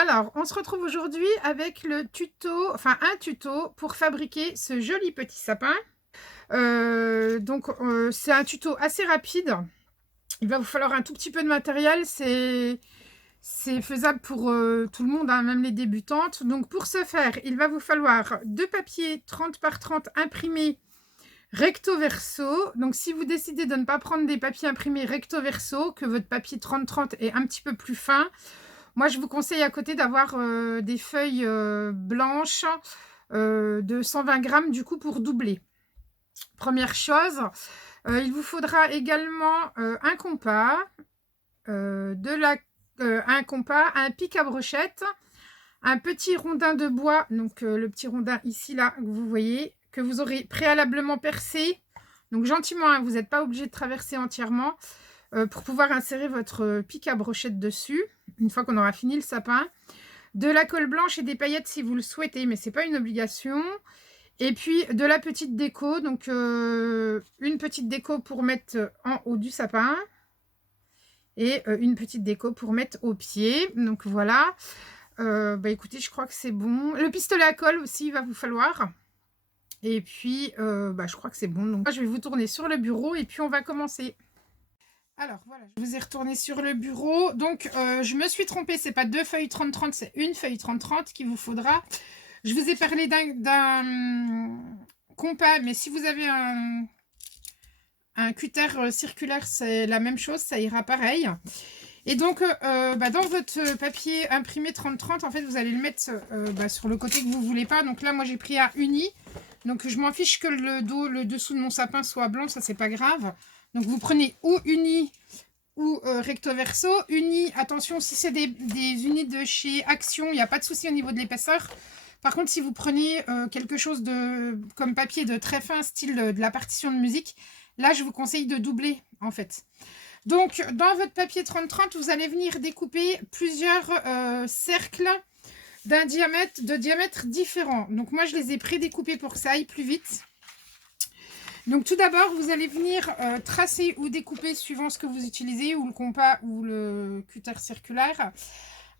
Alors, on se retrouve aujourd'hui avec le tuto, enfin un tuto pour fabriquer ce joli petit sapin. C'est un tuto assez rapide. Il va vous falloir un tout petit peu de matériel. C'est faisable pour tout le monde, hein, même les débutantes. Donc pour ce faire, il va vous falloir deux papiers 30 par 30 imprimés recto verso. Donc si vous décidez de ne pas prendre des papiers imprimés recto verso, que votre papier 30-30 est un petit peu plus fin, moi je vous conseille à côté d'avoir des feuilles blanches de 120 grammes du coup pour doubler. Première chose, il vous faudra également un compas, un compas, un pic à brochette, un petit rondin de bois, donc le petit rondin ici là que vous voyez, que vous aurez préalablement percé, donc gentiment, hein, vous n'êtes pas obligé de traverser entièrement pour pouvoir insérer votre pic à brochette dessus, une fois qu'on aura fini le sapin. De la colle blanche et des paillettes si vous le souhaitez, mais c'est pas une obligation. Et puis de la petite déco, donc une petite déco pour mettre en haut du sapin et une petite déco pour mettre au pied. Donc voilà. Écoutez, je crois que c'est bon. Le pistolet à colle aussi, il va vous falloir. Et puis, je crois que c'est bon. Donc, je vais vous tourner sur le bureau et puis on va commencer. Alors, voilà, je vous ai retourné sur le bureau. Donc, je me suis trompée. C'est pas deux feuilles 30-30, c'est une feuille 30-30 qu'il vous faudra. Je vous ai parlé d'un compas, mais si vous avez un cutter circulaire, c'est la même chose, ça ira pareil. Et donc, dans votre papier imprimé 30-30, en fait, vous allez le mettre sur le côté que vous ne voulez pas. Donc là, moi, j'ai pris un uni. Donc, je m'en fiche que le dessous de mon sapin soit blanc, ça, c'est pas grave. Donc, vous prenez ou uni ou recto verso. Uni, attention, si c'est des unis de chez Action, il n'y a pas de souci au niveau de l'épaisseur. Par contre, si vous prenez quelque chose comme papier de très fin, style de la partition de musique, là, je vous conseille de doubler, en fait. Donc, dans votre papier 30-30, vous allez venir découper plusieurs cercles de diamètre différents. Donc, moi, je les ai prédécoupés pour que ça aille plus vite. Donc, tout d'abord, vous allez venir tracer ou découper, suivant ce que vous utilisez, ou le compas ou le cutter circulaire,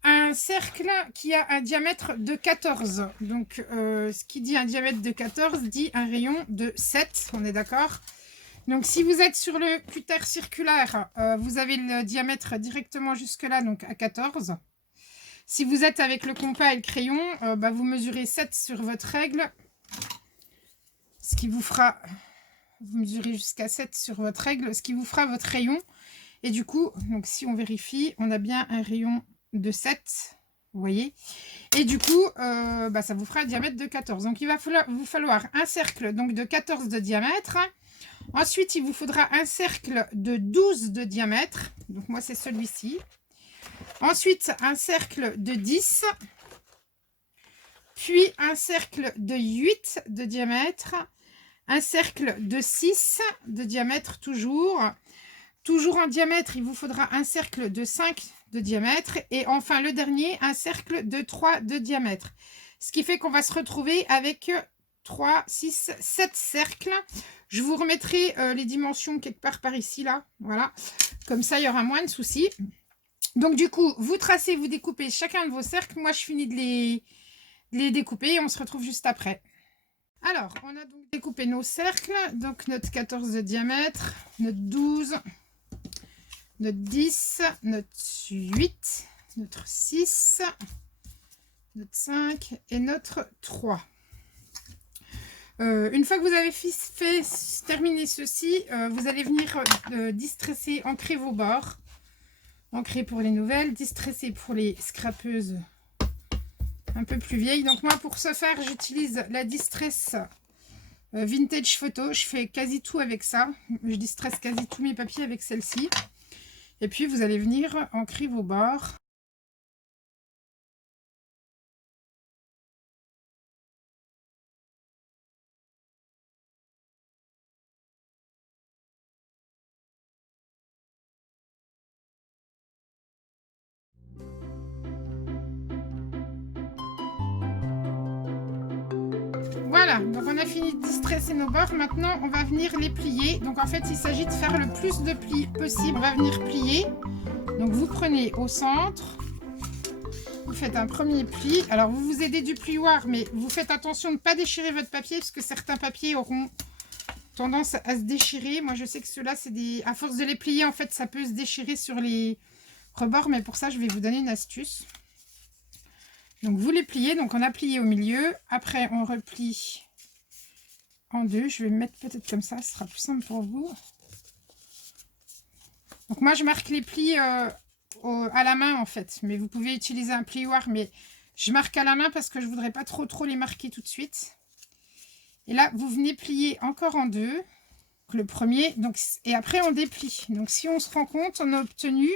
un cercle qui a un diamètre de 14. Donc, ce qui dit un diamètre de 14 dit un rayon de 7, on est d'accord ? Donc, si vous êtes sur le cutter circulaire, vous avez le diamètre directement jusque là, donc à 14. Si vous êtes avec le compas et le crayon, vous mesurez 7 sur votre règle, ce qui vous fera... Vous mesurez jusqu'à 7 sur votre règle, ce qui vous fera votre rayon. Et du coup, donc si on vérifie, on a bien un rayon de 7, vous voyez. Et du coup, ça vous fera un diamètre de 14. Donc, il va vous falloir un cercle donc, de 14 de diamètre. Ensuite, il vous faudra un cercle de 12 de diamètre. Donc, moi, c'est celui-ci. Ensuite, un cercle de 10. Puis, un cercle de 8 de diamètre. Un cercle de 6 de diamètre toujours. Toujours en diamètre, il vous faudra un cercle de 5 de diamètre. Et enfin, le dernier, un cercle de 3 de diamètre. Ce qui fait qu'on va se retrouver avec 3, 6, 7 cercles. Je vous remettrai les dimensions quelque part par ici, là. Voilà. Comme ça, il y aura moins de soucis. Donc, du coup, vous tracez, vous découpez chacun de vos cercles. Moi, je finis de les découper et on se retrouve juste après. Alors, on a donc découpé nos cercles. Donc, notre 14 de diamètre, notre 12, notre 10, notre 8, notre 6, notre 5 et notre 3. Une fois que vous avez terminé ceci, vous allez venir distresser, ancrer vos bords. Ancrer pour les nouvelles, distresser pour les scrapeuses un peu plus vieilles. Donc moi, pour ce faire, j'utilise la distress Vintage Photo. Je fais quasi tout avec ça. Je distresse quasi tous mes papiers avec celle-ci. Et puis, vous allez venir ancrer vos bords. Voilà, donc on a fini de distresser nos bords. Maintenant, on va venir les plier. Donc en fait, il s'agit de faire le plus de plis possible. On va venir plier. Donc vous prenez au centre. vous faites un premier pli. Alors, vous vous aidez du plioir, mais vous faites attention de ne pas déchirer votre papier, parce que certains papiers auront tendance à se déchirer. Moi, je sais que ceux-là, c'est des... À force de les plier, en fait, ça peut se déchirer sur les rebords, mais pour ça, je vais vous donner une astuce. Donc, vous les pliez. Donc, on a plié au milieu. Après, on replie en deux. Je vais me mettre peut-être comme ça, ce sera plus simple pour vous. Donc, moi, je marque les plis à la main, en fait. Mais vous pouvez utiliser un plioir, mais je marque à la main parce que je ne voudrais pas trop les marquer tout de suite. Et là, vous venez plier encore en deux. Donc, le premier, donc, et après, on déplie. Donc, si on se rend compte, on a obtenu...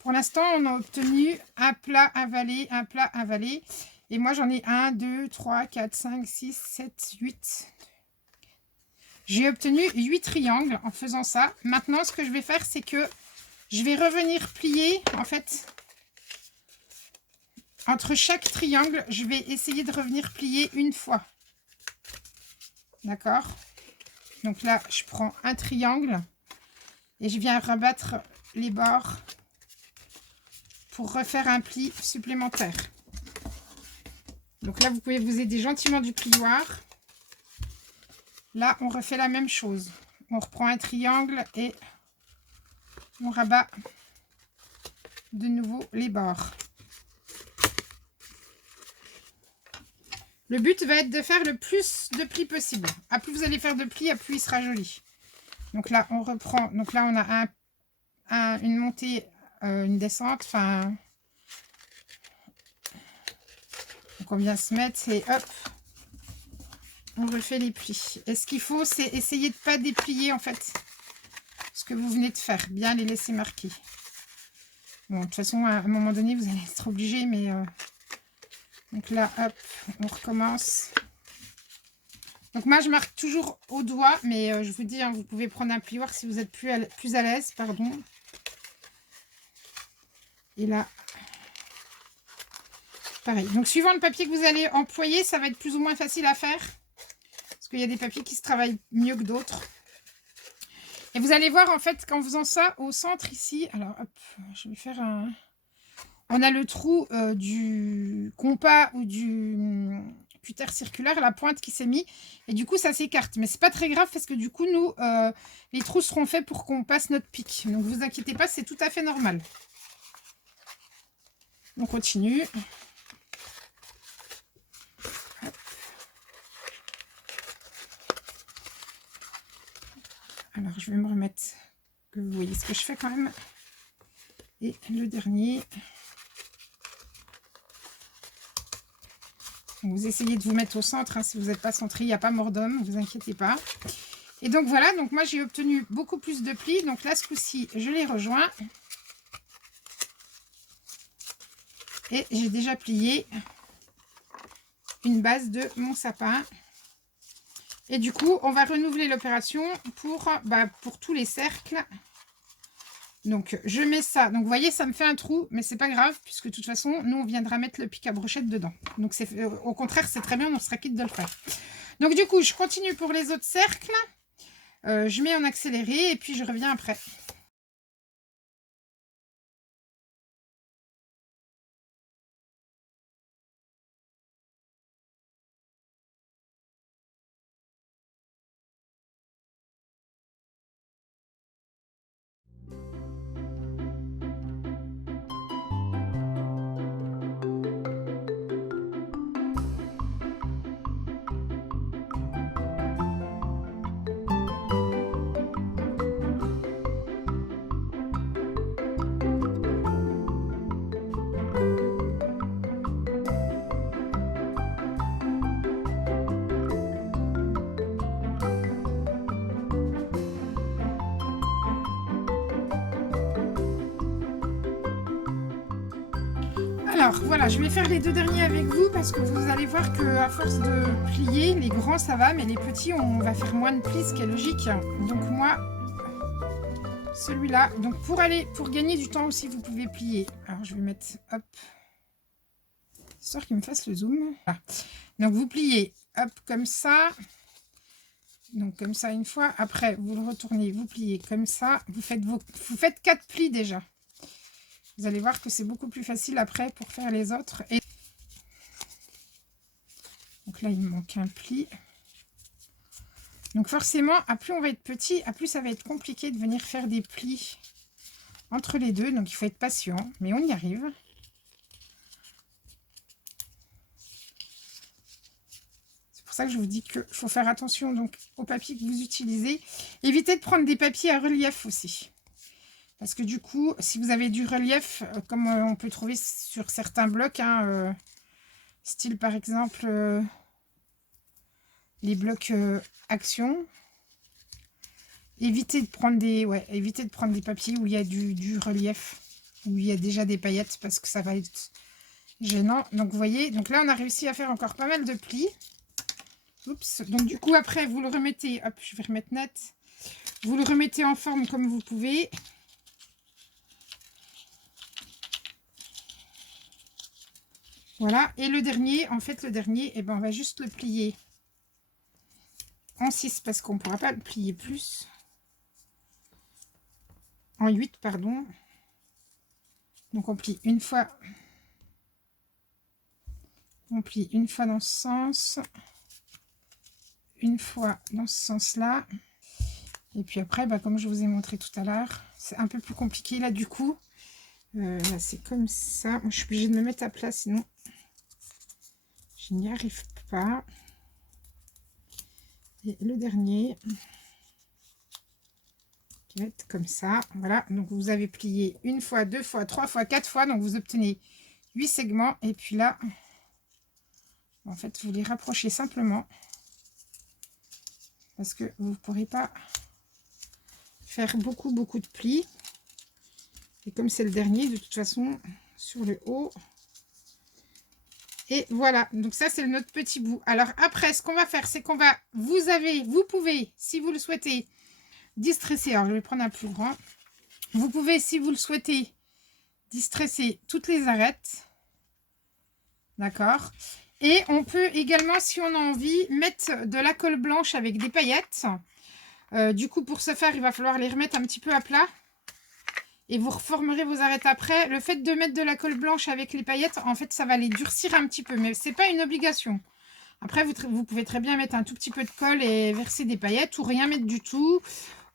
Pour l'instant, on a obtenu un plat avalé, un plat avalé. Et moi, j'en ai 1, 2, 3, 4, 5, 6, 7, 8. J'ai obtenu 8 triangles en faisant ça. Maintenant, ce que je vais faire, c'est que je vais revenir plier. En fait, entre chaque triangle, je vais essayer de revenir plier une fois. D'accord? Donc là, je prends un triangle et je viens rabattre les bords pour refaire un pli supplémentaire. Donc là, vous pouvez vous aider gentiment du plioir. Là, on refait la même chose. On reprend un triangle et on rabat de nouveau les bords. Le but va être de faire le plus de plis possible. À plus vous allez faire de plis, à plus il sera joli. Donc là, on reprend. Donc là, on a une montée, une descente. Enfin, donc on vient se mettre et hop, on refait les plis. Et ce qu'il faut, c'est essayer de ne pas déplier en fait ce que vous venez de faire. Bien les laisser marquer. Bon, de toute façon, à un moment donné, vous allez être obligé, mais... Donc là, hop, on recommence. Donc moi, je marque toujours au doigt, mais je vous dis, hein, vous pouvez prendre un plioir si vous êtes plus à l'aise, pardon. Et là, pareil. Donc suivant le papier que vous allez employer, ça va être plus ou moins facile à faire. Parce qu'il y a des papiers qui se travaillent mieux que d'autres. Et vous allez voir, en fait, qu'en faisant ça, au centre ici, alors hop, je vais faire un... On a le trou du compas ou du cutter circulaire, la pointe qui s'est mise. Et du coup, ça s'écarte. Mais c'est pas très grave parce que du coup, nous, les trous seront faits pour qu'on passe notre pic. Donc, vous inquiétez pas, c'est tout à fait normal. On continue. Hop. Alors, je vais me remettre, que vous voyez ce que je fais quand même. Et le dernier... Vous essayez de vous mettre au centre, hein, si vous n'êtes pas centré, il n'y a pas mort d'homme, ne vous inquiétez pas. Et donc voilà, donc moi j'ai obtenu beaucoup plus de plis. Donc là, ce coup-ci, je les rejoins. Et j'ai déjà plié une base de mon sapin. Et du coup, on va renouveler l'opération pour tous les cercles. Donc, je mets ça. Donc, vous voyez, ça me fait un trou, mais c'est pas grave, puisque de toute façon, nous, on viendra mettre le pic à brochette dedans. Donc, au contraire, c'est très bien, on sera quitte de le faire. Donc, du coup, je continue pour les autres cercles. Je mets en accéléré et puis je reviens après. Alors voilà, je vais faire les deux derniers avec vous parce que vous allez voir qu'à force de plier, les grands ça va, mais les petits on va faire moins de plis, ce qui est logique. Donc moi, celui-là, donc pour gagner du temps aussi, vous pouvez plier. Alors je vais mettre, hop, histoire qu'il me fasse le zoom. Voilà. Donc vous pliez, hop, comme ça. Donc comme ça une fois. Après vous le retournez, vous pliez comme ça. Vous faites 4 plis déjà. Vous allez voir que c'est beaucoup plus facile après pour faire les autres. Et donc là, il me manque un pli. Donc forcément, à plus on va être petit, à plus ça va être compliqué de venir faire des plis entre les deux. Donc il faut être patient, mais on y arrive. C'est pour ça que je vous dis qu'il faut faire attention donc aux papiers que vous utilisez. Évitez de prendre des papiers à relief aussi. Parce que du coup, si vous avez du relief, comme on peut trouver sur certains blocs, hein, style par exemple les blocs Action, évitez de prendre des papiers où il y a du relief, où il y a déjà des paillettes, parce que ça va être gênant. Donc vous voyez, donc là on a réussi à faire encore pas mal de plis. Oups. Donc du coup après vous le remettez, hop, je vais remettre net. Vous le remettez en forme comme vous pouvez. Voilà, et le dernier, en fait le dernier, eh ben, on va juste le plier en 6 parce qu'on ne pourra pas le plier plus. En 8, pardon. Donc on plie une fois. On plie une fois dans ce sens. Une fois dans ce sens-là. Et puis après, bah, comme je vous ai montré tout à l'heure, c'est un peu plus compliqué là du coup. Là c'est comme ça. Moi, je suis obligée de me mettre à plat sinon je n'y arrive pas. Et le dernier qui va être comme ça. Voilà, donc vous avez plié une fois, deux fois, trois fois, quatre fois. Donc vous obtenez 8 segments. Et puis là, en fait, vous les rapprochez simplement. Parce que vous ne pourrez pas faire beaucoup de plis. Et comme c'est le dernier, de toute façon, sur le haut. Et voilà, donc ça c'est notre petit bout. Alors après, ce qu'on va faire, c'est qu'on va, vous pouvez, si vous le souhaitez, distresser. Alors je vais prendre un plus grand. Vous pouvez, si vous le souhaitez, distresser toutes les arêtes. D'accord. Et on peut également, si on a envie, mettre de la colle blanche avec des paillettes. Du coup, pour ce faire, il va falloir les remettre un petit peu à plat. Et vous reformerez vos arêtes après. Le fait de mettre de la colle blanche avec les paillettes, en fait, ça va les durcir un petit peu. Mais ce n'est pas une obligation. Après, vous pouvez très bien mettre un tout petit peu de colle et verser des paillettes ou rien mettre du tout.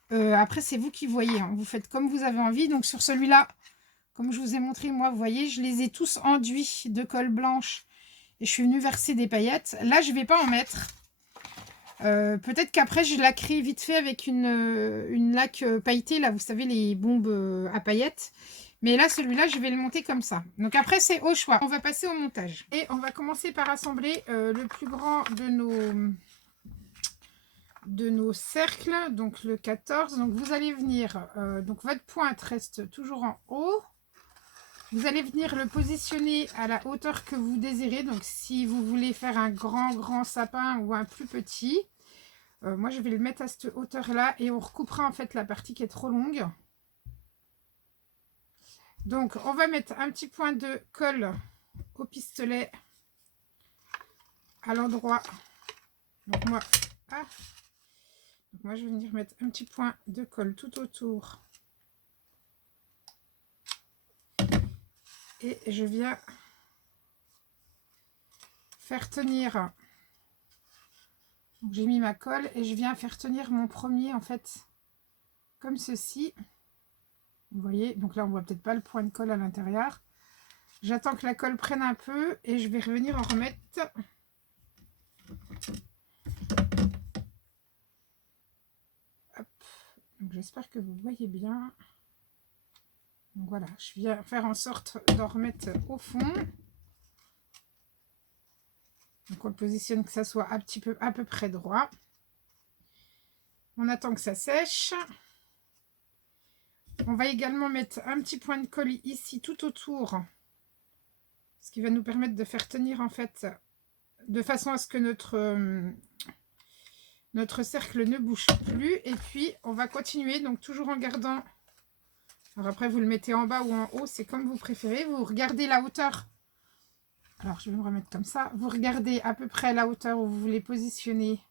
Après, c'est vous qui voyez. Hein. Vous faites comme vous avez envie. Donc, sur celui-là, comme je vous ai montré, moi, vous voyez, je les ai tous enduits de colle blanche. Et je suis venue verser des paillettes. Là, je ne vais pas en mettre. Peut-être qu'après je lacquerai vite fait avec une laque pailletée, là vous savez les bombes à paillettes, mais là celui-là je vais le monter comme ça. Donc après c'est au choix. On va passer au montage et on va commencer par assembler le plus grand de nos cercles, donc le 14. Donc vous allez venir, donc votre pointe reste toujours en haut. Vous allez venir le positionner à la hauteur que vous désirez. Donc si vous voulez faire un grand sapin ou un plus petit, moi je vais le mettre à cette hauteur là et on recoupera en fait la partie qui est trop longue. Donc on va mettre un petit point de colle au pistolet à l'endroit. Donc moi je vais venir mettre un petit point de colle tout autour. Et je viens faire tenir. J'ai mis ma colle et je viens faire tenir mon premier en fait comme ceci. Vous voyez, donc là on voit peut-être pas le point de colle à l'intérieur. J'attends que la colle prenne un peu et je vais revenir en remettre. Donc j'espère que vous voyez bien. Donc voilà, je viens faire en sorte d'en remettre au fond. Donc on le positionne que ça soit à peu près droit. On attend que ça sèche. On va également mettre un petit point de colle ici tout autour. Ce qui va nous permettre de faire tenir en fait de façon à ce que notre cercle ne bouge plus. Et puis on va continuer donc toujours en gardant. Alors après vous le mettez en bas ou en haut, c'est comme vous préférez. Vous regardez la hauteur. Alors je vais me remettre comme ça. Vous regardez à peu près la hauteur où vous voulez positionner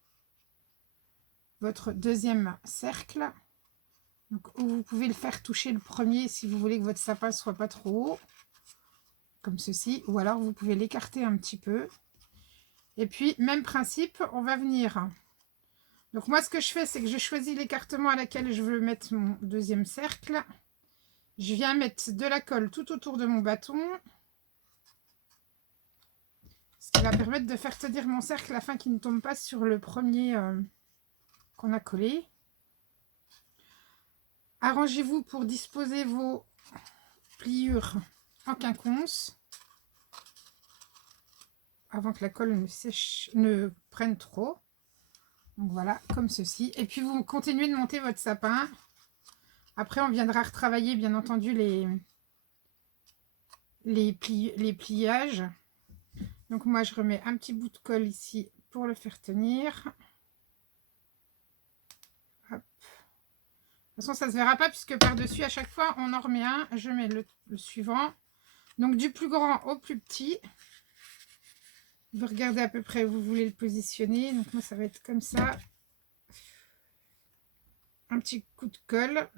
votre deuxième cercle. Donc, vous pouvez le faire toucher le premier si vous voulez que votre sapin ne soit pas trop haut, comme ceci. Ou alors, vous pouvez l'écarter un petit peu. Et puis, même principe, on va venir. Donc, moi, ce que je fais, c'est que je choisis l'écartement à laquelle je veux mettre mon deuxième cercle. Je viens mettre de la colle tout autour de mon bâton. Ce qui va permettre de faire tenir mon cercle afin qu'il ne tombe pas sur le premier qu'on a collé. Arrangez-vous pour disposer vos pliures en quinconce avant que la colle ne sèche, ne prenne trop. Donc voilà, comme ceci. Et puis vous continuez de monter votre sapin. Après, on viendra retravailler, bien entendu, les pliages. Donc moi, je remets un petit bout de colle ici pour le faire tenir. Hop. De toute façon, ça ne se verra pas puisque par-dessus, à chaque fois, on en remet un. Je mets le suivant. Donc du plus grand au plus petit. Vous regardez à peu près où vous voulez le positionner. Donc moi, ça va être comme ça. Un petit coup de colle.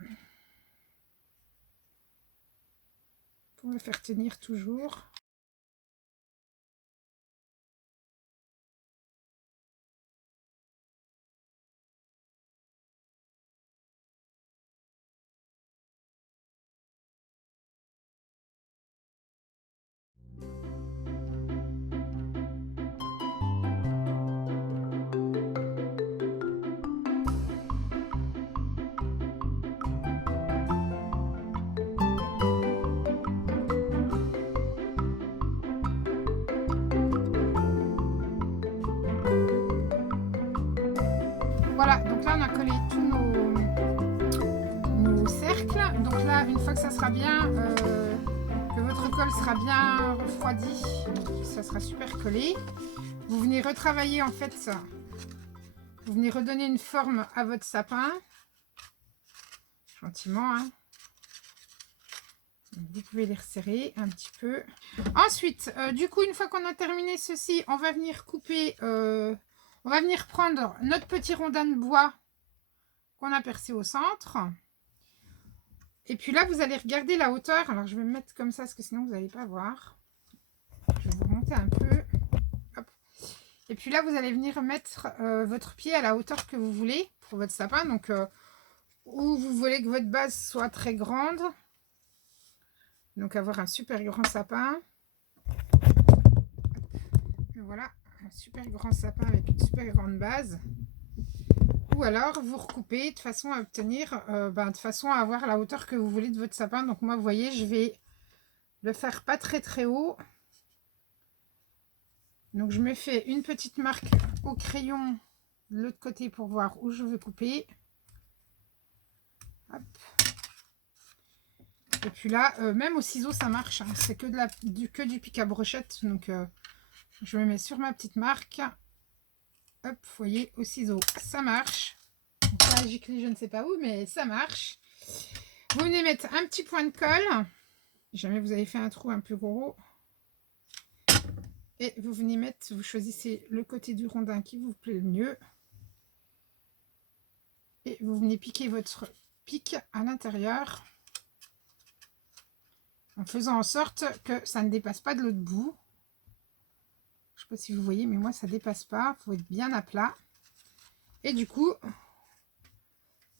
Pour le faire tenir toujours. Voilà, donc là on a collé tous nos cercles. Donc là, une fois que ça sera bien, que votre colle sera bien refroidie, ça sera super collé. Vous venez retravailler en fait, vous venez redonner une forme à votre sapin. Gentiment, hein. Vous pouvez les resserrer un petit peu. Ensuite, du coup, une fois qu'on a terminé ceci, on va venir couper... on va venir prendre notre petit rondin de bois qu'on a percé au centre. Et puis là, vous allez regarder la hauteur. Alors, je vais me mettre comme ça parce que sinon, vous n'allez pas voir. Je vais vous remonter un peu. Hop. Et puis là, vous allez venir mettre votre pied à la hauteur que vous voulez pour votre sapin. Donc, où vous voulez que votre base soit très grande. Donc, avoir un super grand sapin. Et voilà, un super grand sapin avec une super grande base. Ou alors vous recoupez de façon à obtenir, de façon à avoir la hauteur que vous voulez de votre sapin. Donc moi, vous voyez, je vais le faire pas très très haut. Donc je me fais une petite marque au crayon de l'autre côté pour voir où je veux couper. Hop. Et puis là, même au ciseau, ça marche. Hein. C'est que, du pic à brochette. Donc je me mets sur ma petite marque. Hop, vous voyez, au ciseau, ça marche. Là, j'ai cliqué, je ne sais pas où, mais ça marche. Vous venez mettre un petit point de colle. Si jamais vous avez fait un trou un peu gros. Et vous venez mettre, vous choisissez le côté du rondin qui vous plaît le mieux. Et vous venez piquer votre pic à l'intérieur. En faisant en sorte que ça ne dépasse pas de l'autre bout. Je ne sais pas si vous voyez, mais moi ça ne dépasse pas. Il faut être bien à plat. Et du coup,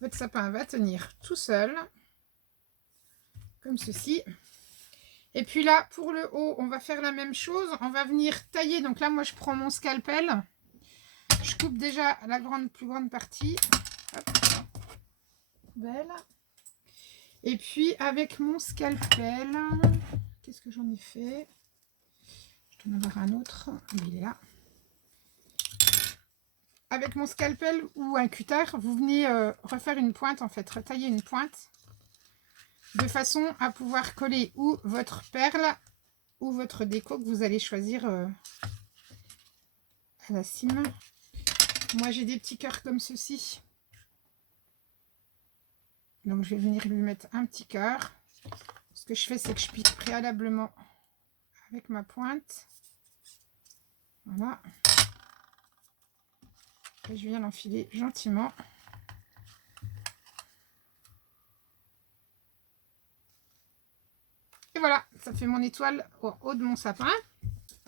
votre sapin va tenir tout seul. Comme ceci. Et puis là, pour le haut, on va faire la même chose. On va venir tailler. Donc là, moi, je prends mon scalpel. Je coupe déjà la plus grande partie. Hop. Belle. Et puis, avec mon scalpel, qu'est-ce que j'en ai fait? Je dois en avoir un autre. Il est là. Avec mon scalpel ou un cutter, vous venez refaire une pointe, en fait, retailler une pointe. De façon à pouvoir coller ou votre perle ou votre déco que vous allez choisir à la cime. Moi, j'ai des petits cœurs comme ceci. Donc, je vais venir lui mettre un petit cœur. Ce que je fais, c'est que je pique préalablement avec ma pointe. Voilà. Et je viens l'enfiler gentiment. voilà, ça fait mon étoile au haut de mon sapin.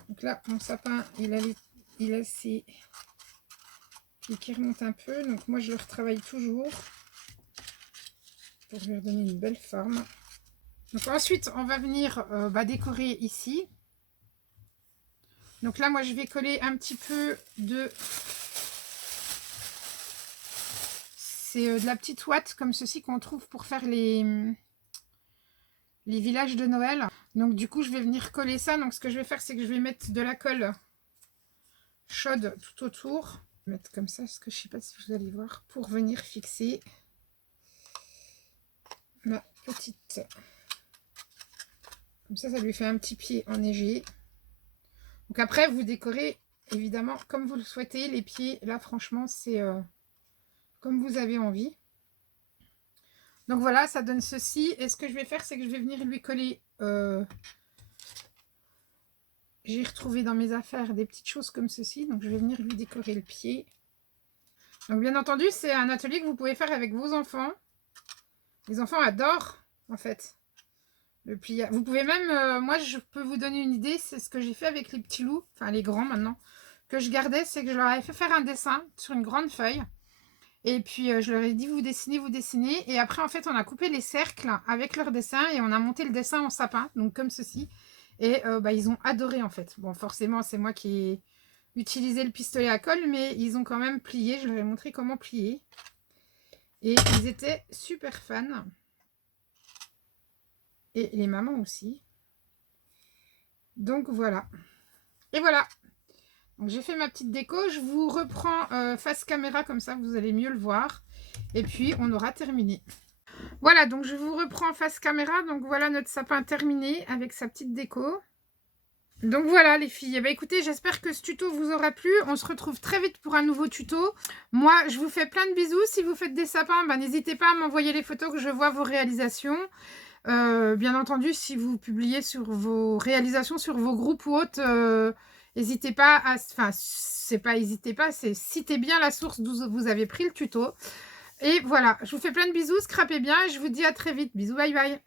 Donc là, mon sapin, il a ses pieds qui remontent un peu. Donc moi, je le retravaille toujours pour lui redonner une belle forme. Donc ensuite, on va venir décorer ici. Donc là, moi, je vais coller un petit peu de... C'est de la petite ouate comme ceci qu'on trouve pour faire les villages de Noël. Donc du coup, je vais venir coller ça. Donc ce que je vais faire, c'est que je vais mettre de la colle chaude tout autour. Je vais mettre comme ça, parce que je ne sais pas si vous allez voir, pour venir fixer ma petite... Comme ça lui fait un petit pied enneigé. Donc après, vous décorez évidemment comme vous le souhaitez. Les pieds, là, franchement, c'est comme vous avez envie. Donc voilà, ça donne ceci. Et ce que je vais faire, c'est que je vais venir lui coller... J'ai retrouvé dans mes affaires des petites choses comme ceci. Donc je vais venir lui décorer le pied. Donc bien entendu, c'est un atelier que vous pouvez faire avec vos enfants. Les enfants adorent, en fait. Le pliage. Vous pouvez même, moi je peux vous donner une idée, c'est ce que j'ai fait avec les petits loups, enfin les grands maintenant, que je gardais, c'est que je leur avais fait faire un dessin sur une grande feuille, et puis je leur ai dit vous dessinez, et après en fait on a coupé les cercles avec leur dessin, et on a monté le dessin en sapin, donc comme ceci, et ils ont adoré en fait. Bon forcément c'est moi qui ai utilisé le pistolet à colle, mais ils ont quand même plié, je leur ai montré comment plier, et ils étaient super fans. Et les mamans aussi. Donc voilà. Et voilà. Donc j'ai fait ma petite déco. Je vous reprends face caméra, comme ça vous allez mieux le voir. Et puis on aura terminé. Voilà, donc je vous reprends face caméra. Donc voilà notre sapin terminé avec sa petite déco. Donc voilà les filles. Eh bien, écoutez, j'espère que ce tuto vous aura plu. On se retrouve très vite pour un nouveau tuto. Moi, je vous fais plein de bisous. Si vous faites des sapins, n'hésitez pas à m'envoyer les photos que je vois vos réalisations. Bien entendu, si vous publiez sur vos réalisations sur vos groupes ou autres, n'hésitez pas à... Enfin, c'est pas n'hésitez pas, c'est citez bien la source d'où vous avez pris le tuto. Et voilà, je vous fais plein de bisous, scrapez bien et je vous dis à très vite. Bisous, bye bye.